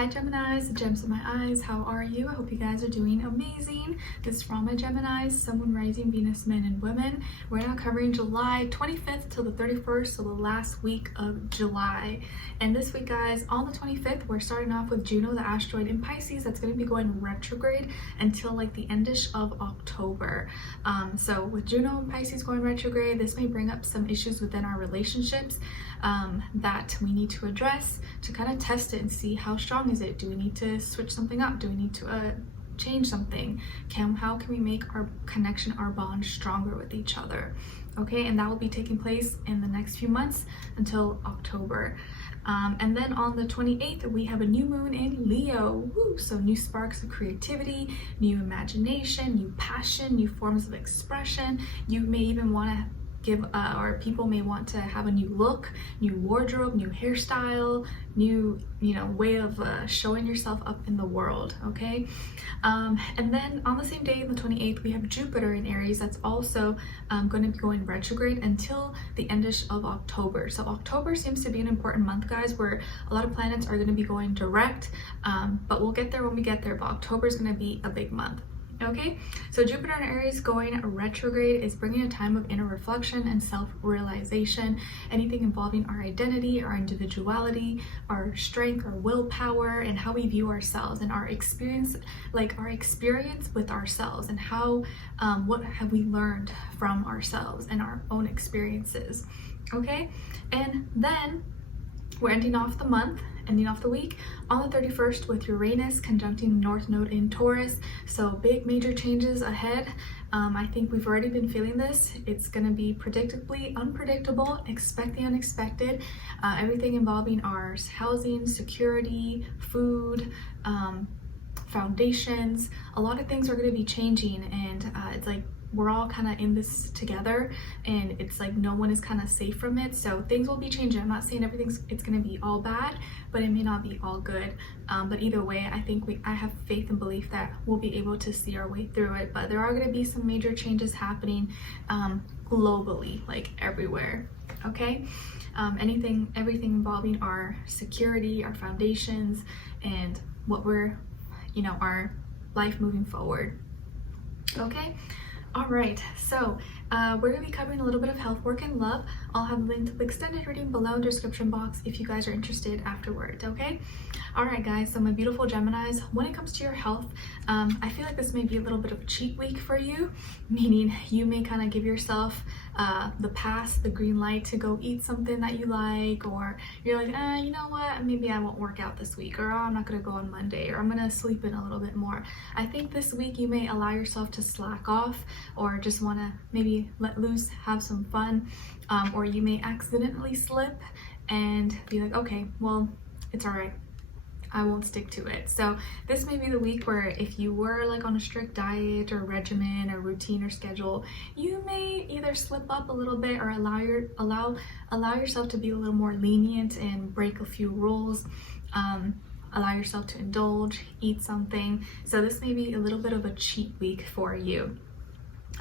Hi Geminis, the gems of my eyes, how are you? I hope you guys are doing amazing. This is for all my Geminis, Sun, Moon, Rising, Venus, men and women. We're now covering July 25th till the 31st, so the last week of July. And this week, guys, on the 25th, we're starting off with Juno, the asteroid in Pisces. That's going to be going retrograde until like the endish of October. So with Juno and Pisces going retrograde, this may bring up some issues within our relationships that we need to address to kind of test it and see how strong is it. Do we need to switch something up? Do we need to change something? How can we make our connection, our bond stronger with each other? Okay, and that will be taking place in the next few months until October. And then on the 28th, we have a new moon in Leo. Woo! So new sparks of creativity, new imagination, new passion, new forms of expression. You may even want to give or people may want to have a new look, new wardrobe, new hairstyle, new way of showing yourself up in the world. Okay, and then on the same day, the 28th, we have Jupiter in Aries. That's also going to be going retrograde until the endish of October. So October seems to be an important month, guys, where a lot of planets are going to be going direct, but we'll get there when we get there. But October is going to be a big month. Okay, so Jupiter in Aries going retrograde is bringing a time of inner reflection and self-realization. Anything involving our identity, our individuality, our strength, our willpower, and how we view ourselves and our experience, with ourselves, and how what have we learned from ourselves and our own experiences. Okay, and then we're ending off the month, ending off the week on the 31st with Uranus conjuncting North Node in Taurus. So big major changes ahead. I think we've already been feeling this. It's going to be predictably unpredictable. Expect the unexpected. Everything involving our housing, security, food, foundations. A lot of things are going to be changing, and it's like we're all kind of in this together, and it's like no one is kind of safe from it. So things will be changing. I'm not saying it's going to be all bad, but it may not be all good. But either way, I think I have faith and belief that we'll be able to see our way through it. But there are going to be some major changes happening globally, like everywhere. Okay, everything involving our security, our foundations, and what we're, our life moving forward. Okay. All right, so we're going to be covering a little bit of health, work, and love. I'll have a link to the extended reading below in the description box if you guys are interested afterward, okay? All right, guys, so my beautiful Geminis, when it comes to your health, I feel like this may be a little bit of a cheat week for you, meaning you may kind of give yourself the green light to go eat something that you like, or you're like, you know what, maybe I won't work out this week, or I'm not going to go on Monday, or I'm going to sleep in a little bit more. I think this week you may allow yourself to slack off, or just want to maybe let loose, have some fun, or you may accidentally slip and be like, okay, well, it's all right, I won't stick to it. So this may be the week where if you were like on a strict diet or regimen or routine or schedule, you may either slip up a little bit or allow yourself to be a little more lenient and break a few rules. Allow yourself to indulge, eat something. So this may be a little bit of a cheat week for you.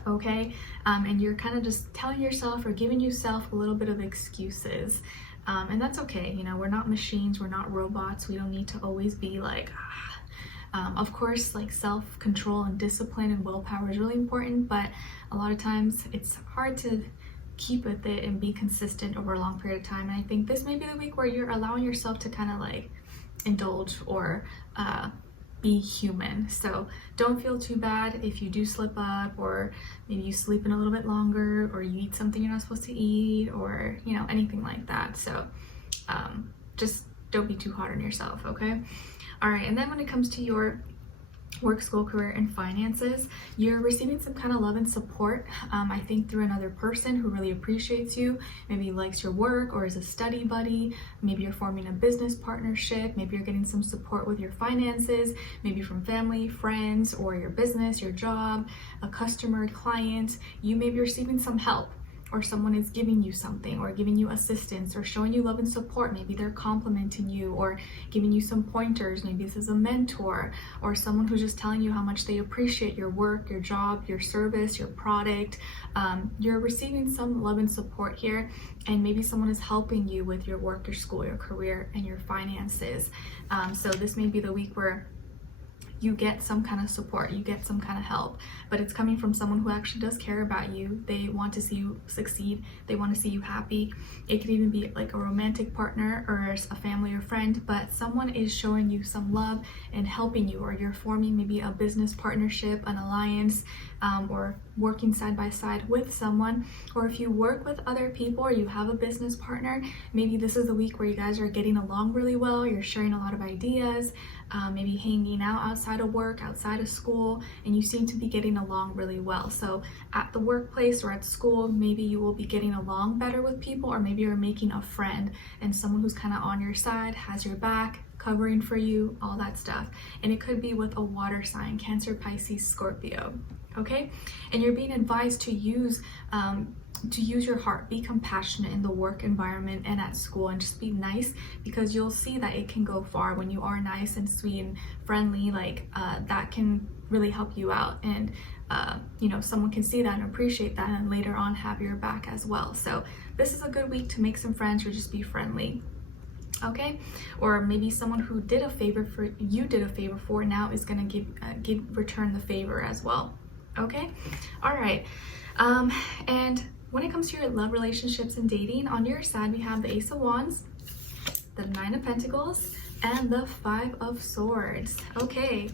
Okay, and you're kind of just telling yourself or giving yourself a little bit of excuses. And that's okay. We're not machines, we're not robots. We don't need to always be like, of course, like self-control and discipline and willpower is really important, but a lot of times it's hard to keep with it and be consistent over a long period of time. And I think this may be the week where you're allowing yourself to kind of like indulge or be human. So don't feel too bad if you do slip up, or maybe you sleep in a little bit longer, or you eat something you're not supposed to eat, or anything like that. So just don't be too hard on yourself. Okay. All right, and then when it comes to your work, school, career, and finances, you're receiving some kind of love and support, I think through another person who really appreciates you, maybe likes your work or is a study buddy. Maybe you're forming a business partnership, maybe you're getting some support with your finances, maybe from family, friends, or your business, your job, a customer, client. You may be receiving some help. or someone is giving you something or giving you assistance or showing you love and support. Maybe they're complimenting you or giving you some pointers. Maybe this is a mentor or someone who's just telling you how much they appreciate your work, your job, your service, your product. You're receiving some love and support here, and maybe someone is helping you with your work, your school, your career, and your finances. So this may be the week where you get some kind of support, you get some kind of help, but it's coming from someone who actually does care about you. They want to see you succeed. They want to see you happy. It could even be like a romantic partner or a family or friend, but someone is showing you some love and helping you, or you're forming maybe a business partnership, an alliance, or working side by side with someone. Or if you work with other people or you have a business partner, maybe this is the week where you guys are getting along really well. You're sharing a lot of ideas, maybe hanging out outside of work, outside of school, and you seem to be getting along really well. So at the workplace or at school, maybe you will be getting along better with people, or maybe you're making a friend and someone who's kind of on your side, has your back, covering for you, all that stuff. And it could be with a water sign, Cancer, Pisces, Scorpio. Okay, and you're being advised to use your heart, be compassionate in the work environment and at school, and just be nice, because you'll see that it can go far when you are nice and sweet and friendly. Like that can really help you out, and someone can see that and appreciate that, and later on have your back as well. So this is a good week to make some friends or just be friendly. Okay, or maybe someone who did a favor for you, now is going to return the favor as well. Okay, all right. And when it comes to your love, relationships, and dating, on your side we have the Ace of Wands, the Nine of Pentacles, and the Five of Swords. Okay,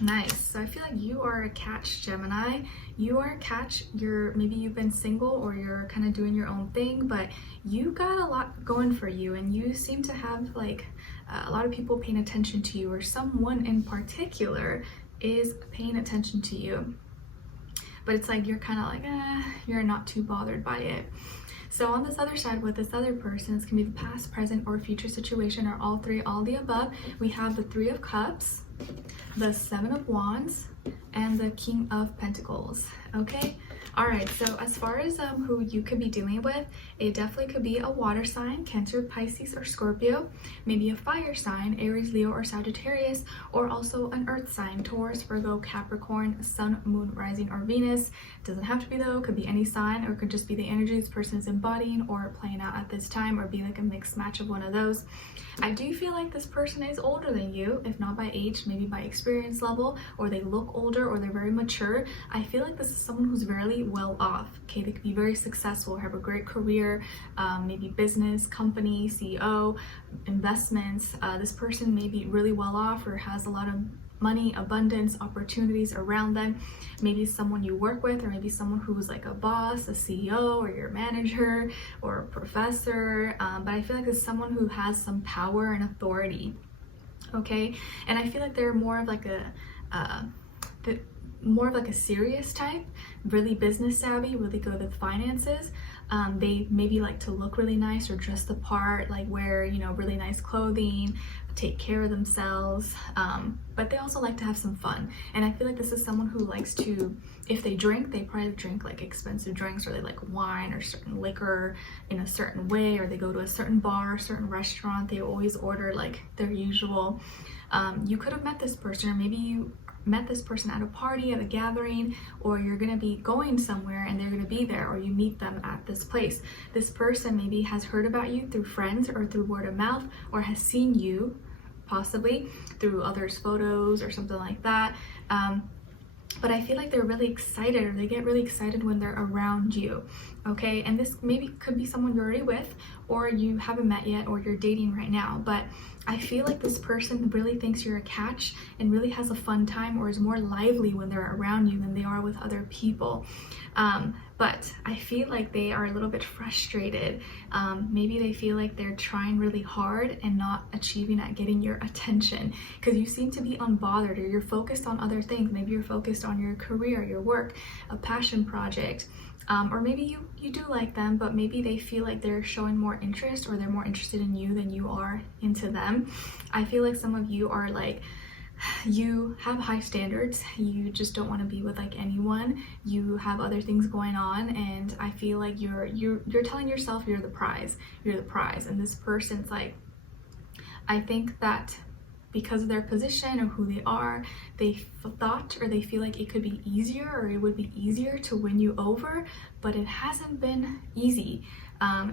nice. So I feel like you are a catch, Gemini. You are a catch. Maybe you've been single, or you're kind of doing your own thing, but you got a lot going for you, and you seem to have like a lot of people paying attention to you, or someone in particular is paying attention to you. But it's like you're kind of like, you're not too bothered by it. So on this other side with this other person, it's gonna be the past, present, or future situation, or all three, all the above. We have the Three of Cups, the Seven of Wands, and the King of Pentacles. Okay, all right. So as far as who you could be dealing with, it definitely could be a water sign, Cancer, Pisces, or Scorpio. Maybe a fire sign, Aries, Leo, or Sagittarius, or also an earth sign, Taurus, Virgo, Capricorn, Sun, Moon, Rising, or Venus. Doesn't have to be though. Could be any sign, or it could just be the energy this person is embodying or playing out at this time, or be like a mixed match of one of those. I do feel like this person is older than you, if not by age, maybe by experience level, or they look older, or they're very mature. I feel like this is someone who's very well off. Okay, they could be very successful, have a great career, maybe business, company, CEO, investments. This person may be really well off, or has a lot of money, abundance, opportunities around them. Maybe someone you work with, or maybe someone who's like a boss, a CEO, or your manager, or a professor. But I feel like it's someone who has some power and authority. Okay, and I feel like they're more of like a serious type, really business savvy, really good with finances. They maybe like to look really nice or dress the part, like wear, really nice clothing, take care of themselves, but they also like to have some fun. And I feel like this is someone who likes to, if they drink, they probably drink like expensive drinks, or they like wine or certain liquor in a certain way, or they go to a certain bar, a certain restaurant, they always order like their usual. You could have met this person, or maybe you met this person at a party, at a gathering, or you're gonna be going somewhere and they're gonna be there, or you meet them at this place. This person maybe has heard about you through friends, or through word of mouth, or has seen you possibly through others' photos or something like that. But I feel like they're really excited, or they get really excited when they're around you. Okay, and this maybe could be someone you're already with, or you haven't met yet, or you're dating right now. But I feel like this person really thinks you're a catch and really has a fun time, or is more lively when they're around you than they are with other people. But I feel like they are a little bit frustrated. Maybe they feel like they're trying really hard and not achieving at getting your attention, because you seem to be unbothered, or you're focused on other things. Maybe you're focused on your career, your work, a passion project. Or maybe you do like them, but maybe they feel like they're showing more interest, or they're more interested in you than you are into them. I feel like some of you are like you have high standards. You just don't want to be with like anyone. You have other things going on, and I feel like you're telling yourself you're the prize. You're the prize, and this person's like, I think that because of their position or who they are, they thought or they feel like it could be easier, or it would be easier to win you over, but it hasn't been easy.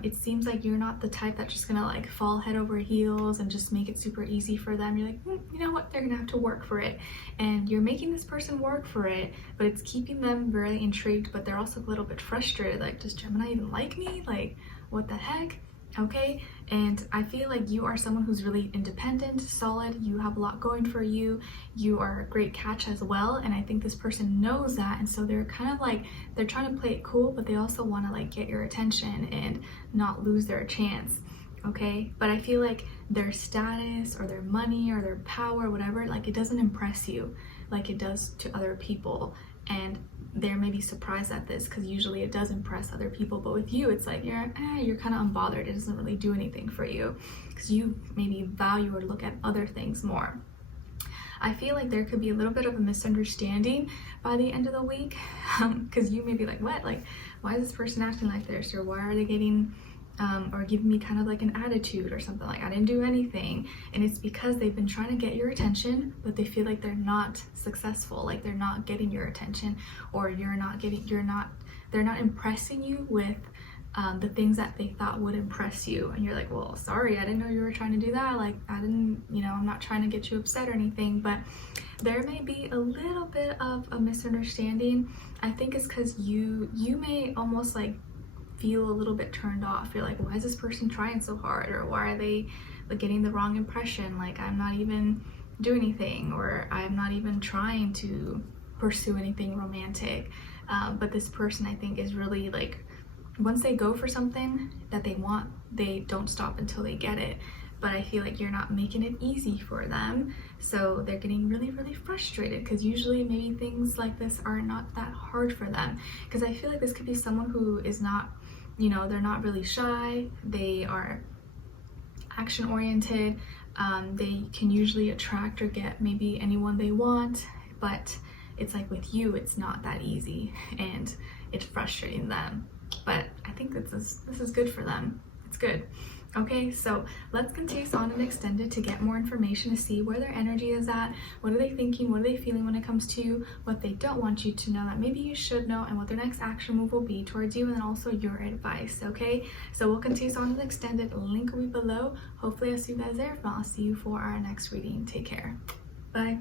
It seems like you're not the type that's just gonna like fall head over heels and just make it super easy for them. You're like, you know what, they're gonna have to work for it, and you're making this person work for it, but it's keeping them very intrigued, but they're also a little bit frustrated, like, does Gemini even like me? Like, what the heck? Okay, and I feel like you are someone who's really independent, solid, you have a lot going for you, you are a great catch as well, and I think this person knows that, and so they're kind of like, they're trying to play it cool, but they also want to like get your attention and not lose their chance. Okay, but I feel like their status or their money or their power, whatever, like it doesn't impress you like it does to other people, and they're maybe surprised at this because usually it does impress other people, but with you it's like you're kind of unbothered. It doesn't really do anything for you because you maybe value or look at other things more. I feel like there could be a little bit of a misunderstanding by the end of the week, because you may be like, what, like, why is this person acting like this, or why are they getting or giving me kind of like an attitude or something, like I didn't do anything. And it's because they've been trying to get your attention, but they feel like they're not successful, like they're not getting your attention, or they're not impressing you with the things that they thought would impress you. And you're like, well, sorry, I didn't know you were trying to do that. Like, I didn't, I'm not trying to get you upset or anything, but there may be a little bit of a misunderstanding. I think it's because you may almost like feel a little bit turned off. You're like, why is this person trying so hard, or why are they like getting the wrong impression, like I'm not even doing anything, or I'm not even trying to pursue anything romantic. But this person, I think, is really like, once they go for something that they want, they don't stop until they get it. But I feel like you're not making it easy for them, so they're getting really, really frustrated, because usually maybe things like this are not that hard for them. Because I feel like this could be someone who is not, they're not really shy, they are action oriented, they can usually attract or get maybe anyone they want, but it's like with you it's not that easy, and it's frustrating them. But I think this is good for them. It's good. Okay, so let's continue on and extend it to get more information, to see where their energy is at, what are they thinking, what are they feeling when it comes to you, what they don't want you to know that maybe you should know, and what their next action move will be towards you, and then also your advice. Okay, so we'll continue on and extend it. Link will be below. Hopefully I'll see you guys there. If not, I'll see you for our next reading. Take care. Bye.